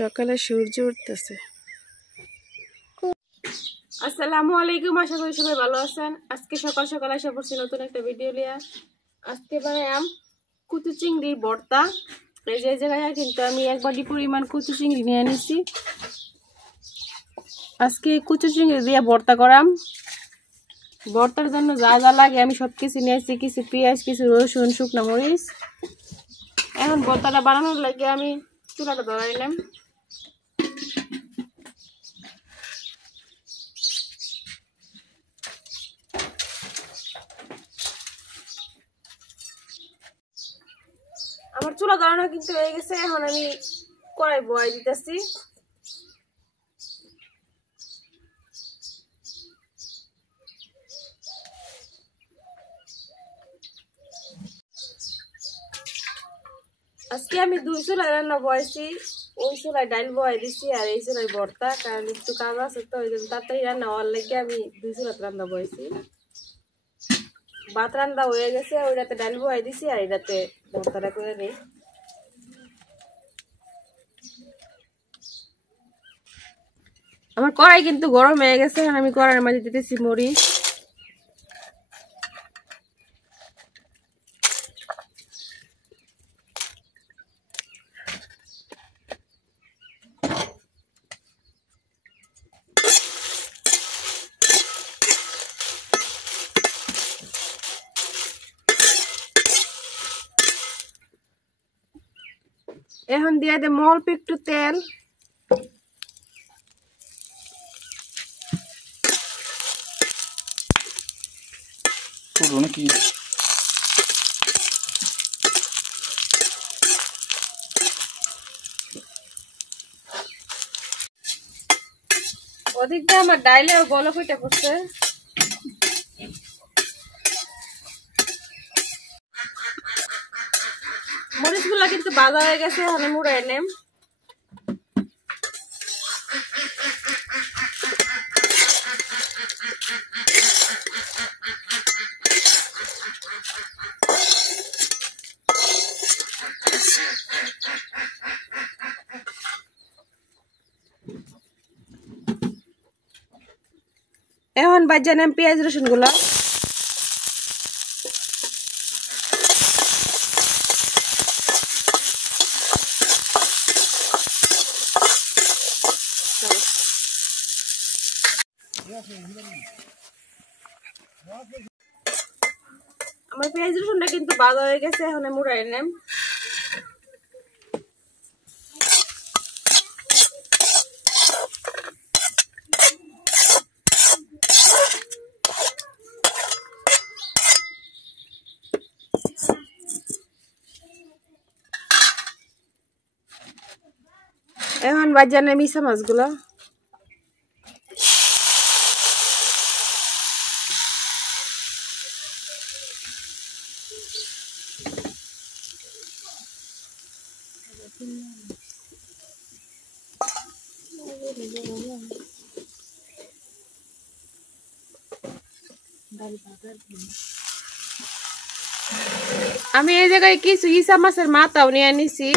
সকালে সূর্য উঠতেছে। আসসালামু আলাইকুম, আশা করি সবাই ভালো আছেন। আজকে সকাল সকাল এসে পড়ছি নতুন একটা ভিডিও নিয়ে। আজকে বানালাম কুচু চিংড়ির ভর্তা। এই যে জায়গায় কিন্তু আমি এক বাটি পরিমাণ কুচু চিংড়ি নিয়ে নিছি। আজকে কুচু চিংড়ি দিয়ে ভর্তা করাম। ভর্তার জন্য যা যা লাগে আমি সব কিছু নিয়েছি, কিছু পেঁয়াজ, কিছু রসুন, শুকনো মরিচ। এখন ভর্তাটা বানানোর লাগে আমি চুলাটা ধরাই নিলাম। আমার চুলা ধরানো কিন্তু হয়ে গেছে। এখন আমি কড়াই বয়াই দিতেছি। আজকে আমি দুই চুলায় রান্না বয়াইছি। ওই চুলায় ডাল বয়াই দিছি আর এই চুলায় ভর্তা, কারণ একটু কাজ আছে তো ওই জন্য তাড়াতাড়ি রান্না হওয়ার লেগে আমি দুই চুলাতে রান্না বয়াইছি। ভাত রান্না হয়ে গেছে, ওইটাতে ডাল বয়াই দিছি আর এটাতে ভর্তাটা করে নিই। আমার কড়াই কিন্তু গরম হয়ে গেছে। এখন আমি কড়াইয়ের মাঝে দিতেছি মরিচ, এখন দিয়ে দে অল্প একটু তেল, নাকি ওদিকটা আমার ডাইলেও গলা ফুটে পড়ছে। মরিচ গুলা কিন্তু বাজা হয়ে গেছে, এখন মুড়াই নেম। এখন বাজে নেম পেঁয়াজ রসুন গুলা। আমার পেঁয়াজ রসুনটা কিন্তু বাজা হয়ে গেছে, এখন মুড়াই নেম। এখন বাজে নেম ইসা মাছগুলা। আমি এই জায়গায় কিছু ইসা মাছের মাথাও নিয়ে নিছি,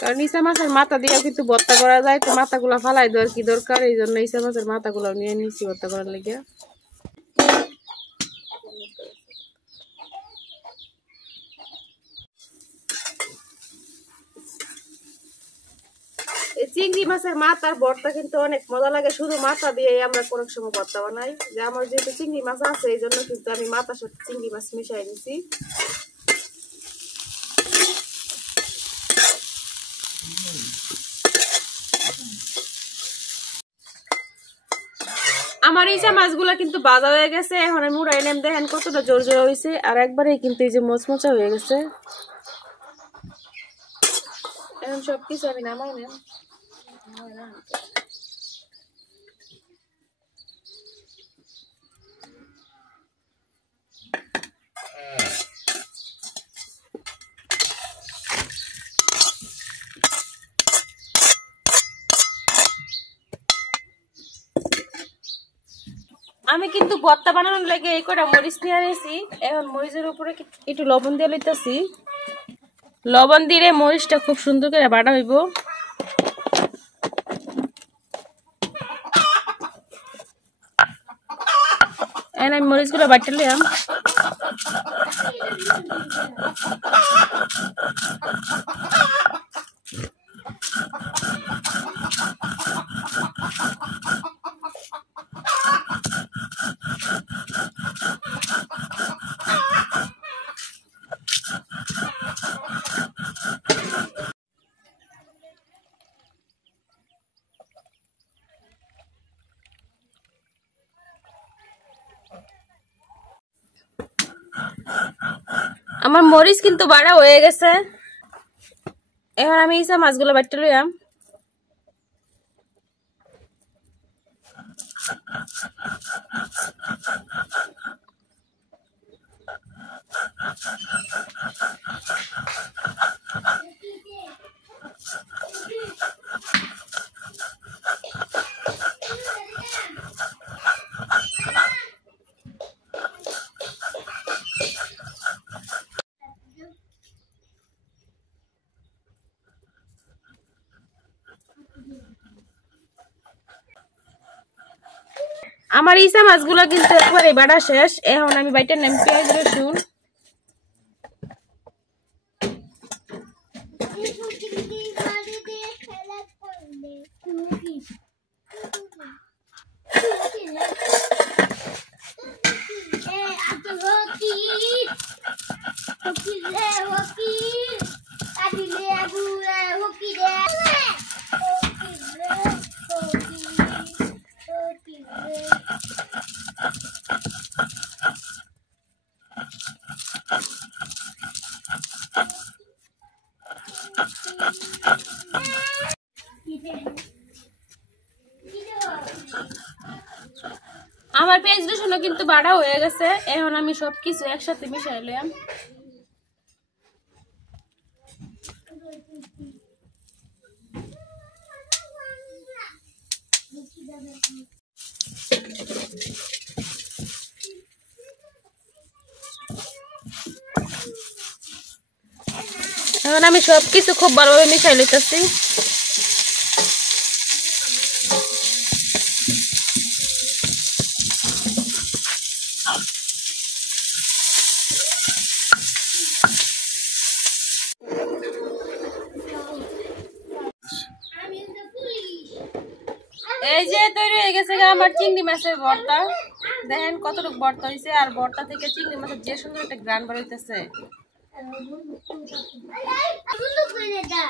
কারণ ইসা মাছের মাথা দিয়ে কিন্তু ভর্তা করা যায়। তো মাথাগুলা ফালাই দেওয়ার কি দরকার, এই জন্য ইসা মাছের মাথাগুলো নিয়ে নিছি ভর্তা করার লেগে। এই চিংড়ি মাছের মাথার ভর্তা কিন্তু অনেক মজা লাগে। শুধু মাথা দিয়ে আমরা কোনো সময় ভর্তা বানাই। যে আমার যেহেতু চিংড়ি মাছ আছে এই জন্য কিন্তু আমি মাথার সাথে চিংড়ি মাছ মিশাই নিছি। আমার ইসা মাছগুলা কিন্তু বাজা হয়ে গেছে। এখন আমি মুড়াই নেম। দেখেন কতটা জোর জোর হয়েছে, আর একবারেই কিন্তু এই যে মোচমোচা হয়ে গেছে। এখন সবকিছু আমি নামাই নেম। আমি কিন্তু ভর্তা বানানোর লাগে এই কটা মরিচ নিয়ে আনিছি। এখন মরিচের উপরে একটু লবণ দিয়ে লইতেছি। লবণ দিলে মরিচটা খুব সুন্দর করে বাটা হইব। এখন আমি মরিচগুলো বাটা লইলাম। আমার মরিচ কিন্তু বাড়া হয়ে গেছে। এখন আমি এই মাছগুলো বাটতে লইলাম। আমার ইসা মাছগুলো কিন্তু একবারে বাড়া শেষ। এখন আমি বাইটার নাম পেঁয়াজ রসুন। আমার পেঁয়াজ রসুন কিন্তু বাড়া হয়ে গেছে। এখন আমি সবকিছু একসাথে মিশাই লইলাম। এখন আমি সবকিছু খুব ভালোভাবে মিশাই লইতেছি। এই যে তৈরি হয়ে গেছে আমার চিংড়ি মাছের ভর্তা। দেখেন কতটুকু ভর্তা হয়েছে। আর ভর্তা থেকে চিংড়ি মাছের যে সুন্দর একটা গ্রান বার হইতেছে। এটা